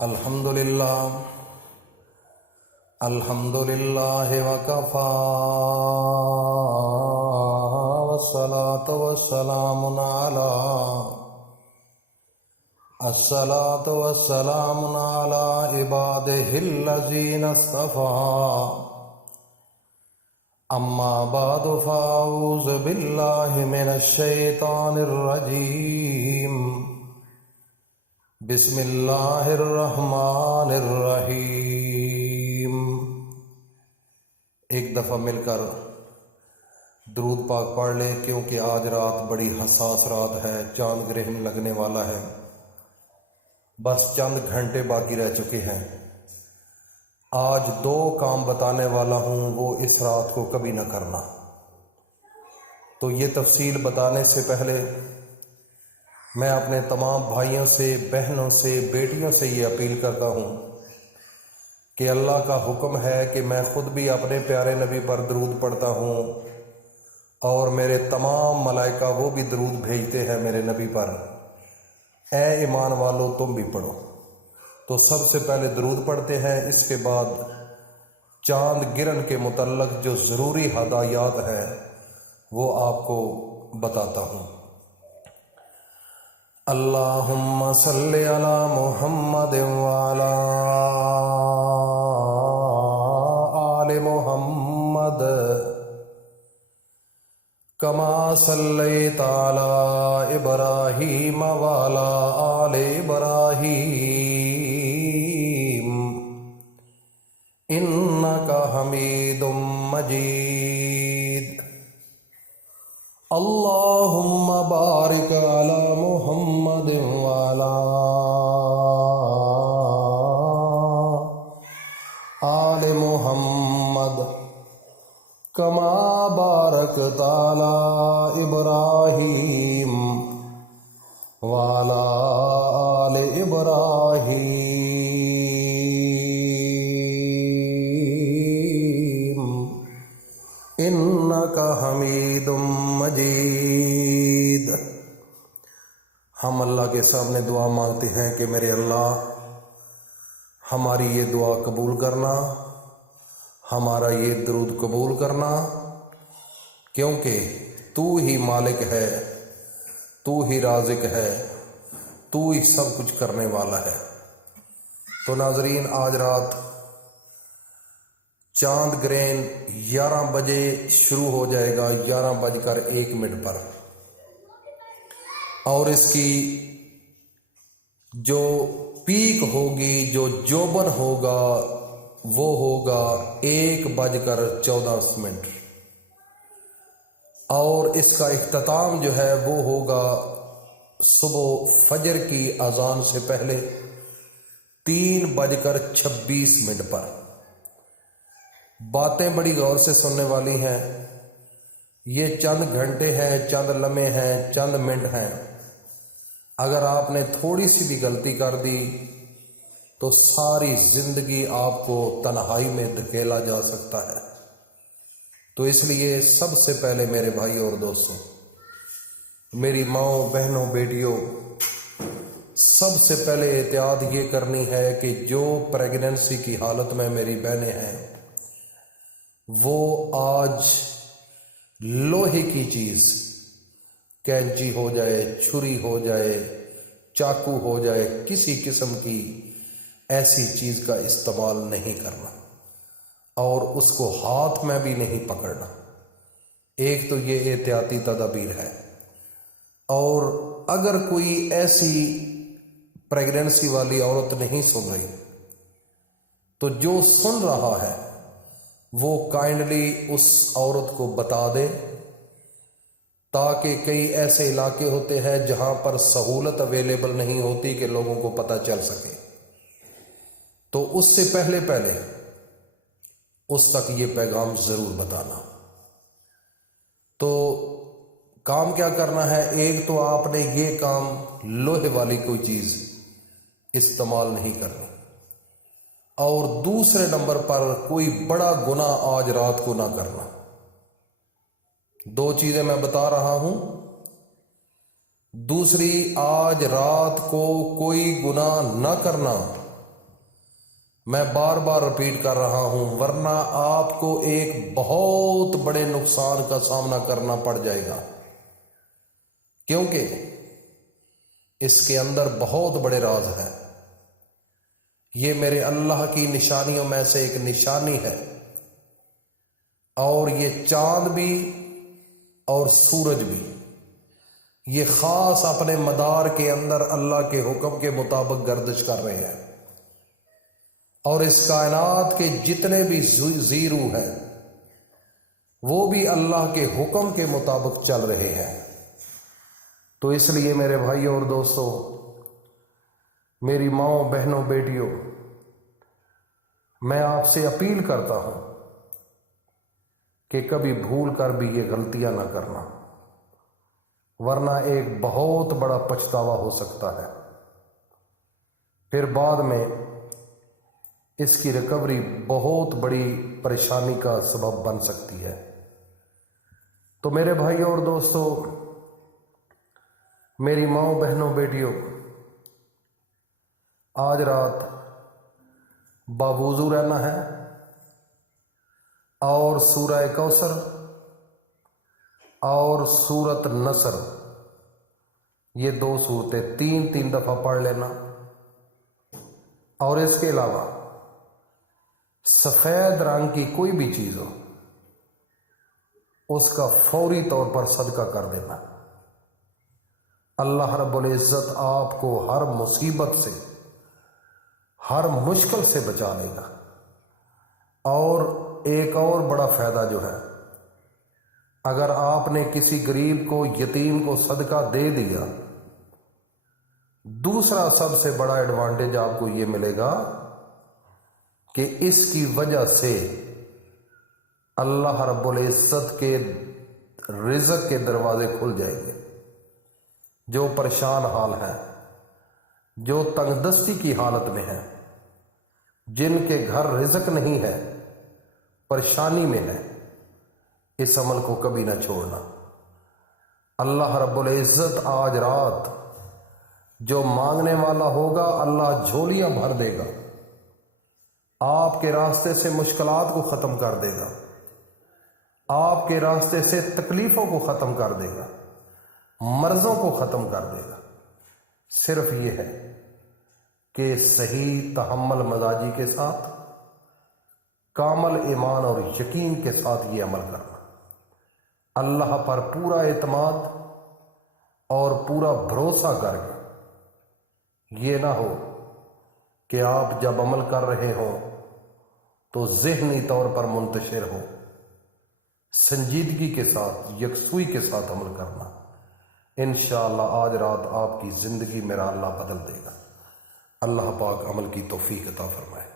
الحمدللہ وکفا والصلاة والسلام علی عباده الذین اصطفى اما بعد فاعوذ باللہ من الشیطان الرجیم بسم اللہ الرحمن الرحیم۔ ایک دفعہ مل کر درود پاک پڑھ لے، کیونکہ آج رات بڑی حساس رات ہے، چاند گرہن لگنے والا ہے، بس چند گھنٹے باقی رہ چکے ہیں۔ آج 2 کام بتانے والا ہوں، وہ اس رات کو کبھی نہ کرنا۔ تو یہ تفصیل بتانے سے پہلے میں اپنے تمام بھائیوں سے، بہنوں سے، بیٹیوں سے یہ اپیل کرتا ہوں کہ اللہ کا حکم ہے کہ میں خود بھی اپنے پیارے نبی پر درود پڑھتا ہوں، اور میرے تمام ملائکہ وہ بھی درود بھیجتے ہیں میرے نبی پر۔ اے ایمان والو، تم بھی پڑھو۔ تو سب سے پہلے درود پڑھتے ہیں، اس کے بعد چاند گرہن کے متعلق جو ضروری ہدایات ہیں وہ آپ کو بتاتا ہوں۔ اللہم صلی علی محمد وعلی آل محمد کما صلیت علی ابراہیم وعلی آل ابراہیم انک حمید مجید۔ اللہم بارک علی محمد وعلی آل محمد کما بارکت علی ابراہیم وعلی آل ابراہیم انک حمید مجید۔ ہم اللہ کے سامنے دعا مانگتے ہیں کہ میرے اللہ، ہماری یہ دعا قبول کرنا، ہمارا یہ درود قبول کرنا، کیونکہ تو ہی مالک ہے، تو ہی رازق ہے، تو ہی سب کچھ کرنے والا ہے۔ تو ناظرین، آج رات چاند گرہن 11 بجے شروع ہو جائے گا، 11:01 پر، اور اس کی جو پیک ہوگی، جو جوبن ہوگا، وہ ہوگا 1:14، اور اس کا اختتام جو ہے وہ ہوگا صبح فجر کی اذان سے پہلے 3:26 پر۔ باتیں بڑی غور سے سننے والی ہیں، یہ چند گھنٹے ہیں، چند لمحے ہیں، چند منٹ ہیں۔ اگر آپ نے تھوڑی سی بھی غلطی کر دی تو ساری زندگی آپ کو تنہائی میں دھکیلا جا سکتا ہے۔ تو اس لیے سب سے پہلے میرے بھائی اور دوستوں، میری ماؤں، بہنوں، بیٹیوں، سب سے پہلے احتیاط یہ کرنی ہے کہ جو پریگننسی کی حالت میں میری بہنیں ہیں، وہ آج لوہے کی چیز، کینچی ہو جائے، چھری ہو جائے، چاقو ہو جائے، کسی قسم کی ایسی چیز کا استعمال نہیں کرنا، اور اس کو ہاتھ میں بھی نہیں پکڑنا۔ ایک تو یہ احتیاطی تدابیر ہے۔ اور اگر کوئی ایسی پریگننسی والی عورت نہیں سن رہی، تو جو سن رہا ہے وہ کائنڈلی اس عورت کو بتا دے، تاکہ کئی ایسے علاقے ہوتے ہیں جہاں پر سہولت اویلیبل نہیں ہوتی کہ لوگوں کو پتہ چل سکے، تو اس سے پہلے اس تک یہ پیغام ضرور بتانا۔ تو کام کیا کرنا ہے؟ ایک تو آپ نے یہ کام، لوہے والی کوئی چیز استعمال نہیں کرنی، اور دوسرے نمبر پر کوئی بڑا گناہ آج رات کو نہ کرنا۔ 2 چیزیں میں بتا رہا ہوں۔ دوسری، آج رات کو کوئی گناہ نہ کرنا، میں بار بار رپیٹ کر رہا ہوں، ورنہ آپ کو ایک بہت بڑے نقصان کا سامنا کرنا پڑ جائے گا، کیونکہ اس کے اندر بہت بڑے راز ہیں۔ یہ میرے اللہ کی نشانیوں میں سے ایک نشانی ہے، اور یہ چاند بھی اور سورج بھی یہ خاص اپنے مدار کے اندر اللہ کے حکم کے مطابق گردش کر رہے ہیں، اور اس کائنات کے جتنے بھی زیرو ہیں وہ بھی اللہ کے حکم کے مطابق چل رہے ہیں۔ تو اس لیے میرے بھائیوں اور دوستوں، میری ماؤں، بہنوں، بیٹیوں، میں آپ سے اپیل کرتا ہوں کہ کبھی بھول کر بھی یہ غلطیاں نہ کرنا، ورنہ ایک بہت بڑا پچھتاوا ہو سکتا ہے۔ پھر بعد میں اس کی ریکوری بہت بڑی پریشانی کا سبب بن سکتی ہے۔ تو میرے بھائیوں اور دوستوں، میری ماؤں، بہنوں، بیٹیوں، آج رات باوضو رہنا ہے، اور سورہ کوثر اور سورۃ نصر، یہ 2 سورتیں 3 دفعہ پڑھ لینا، اور اس کے علاوہ سفید رنگ کی کوئی بھی چیز ہو اس کا فوری طور پر صدقہ کر دینا۔ اللہ رب العزت آپ کو ہر مصیبت سے، ہر مشکل سے بچا لے گا۔ اور ایک اور بڑا فائدہ جو ہے، اگر آپ نے کسی غریب کو، یتیم کو صدقہ دے دیا، دوسرا سب سے بڑا ایڈوانٹیج آپ کو یہ ملے گا کہ اس کی وجہ سے اللہ رب العزت کے رزق کے دروازے کھل جائیں گے۔ جو پریشان حال ہیں، جو تنگ دستی کی حالت میں ہیں، جن کے گھر رزق نہیں ہے، پریشانی میں ہے، اس عمل کو کبھی نہ چھوڑنا۔ اللہ رب العزت آج رات جو مانگنے والا ہوگا، اللہ جھولیاں بھر دے گا، آپ کے راستے سے مشکلات کو ختم کر دے گا، آپ کے راستے سے تکلیفوں کو ختم کر دے گا، مرضوں کو ختم کر دے گا۔ صرف یہ ہے کہ صحیح تحمل مزاجی کے ساتھ، کامل ایمان اور یقین کے ساتھ یہ عمل کرنا، اللہ پر پورا اعتماد اور پورا بھروسہ کر کے۔ یہ نہ ہو کہ آپ جب عمل کر رہے ہوں تو ذہنی طور پر منتشر ہو، سنجیدگی کے ساتھ، یکسوئی کے ساتھ عمل کرنا۔ انشاءاللہ آج رات آپ کی زندگی میرا اللہ بدل دے گا۔ اللہ پاک عمل کی توفیق عطا فرمائے۔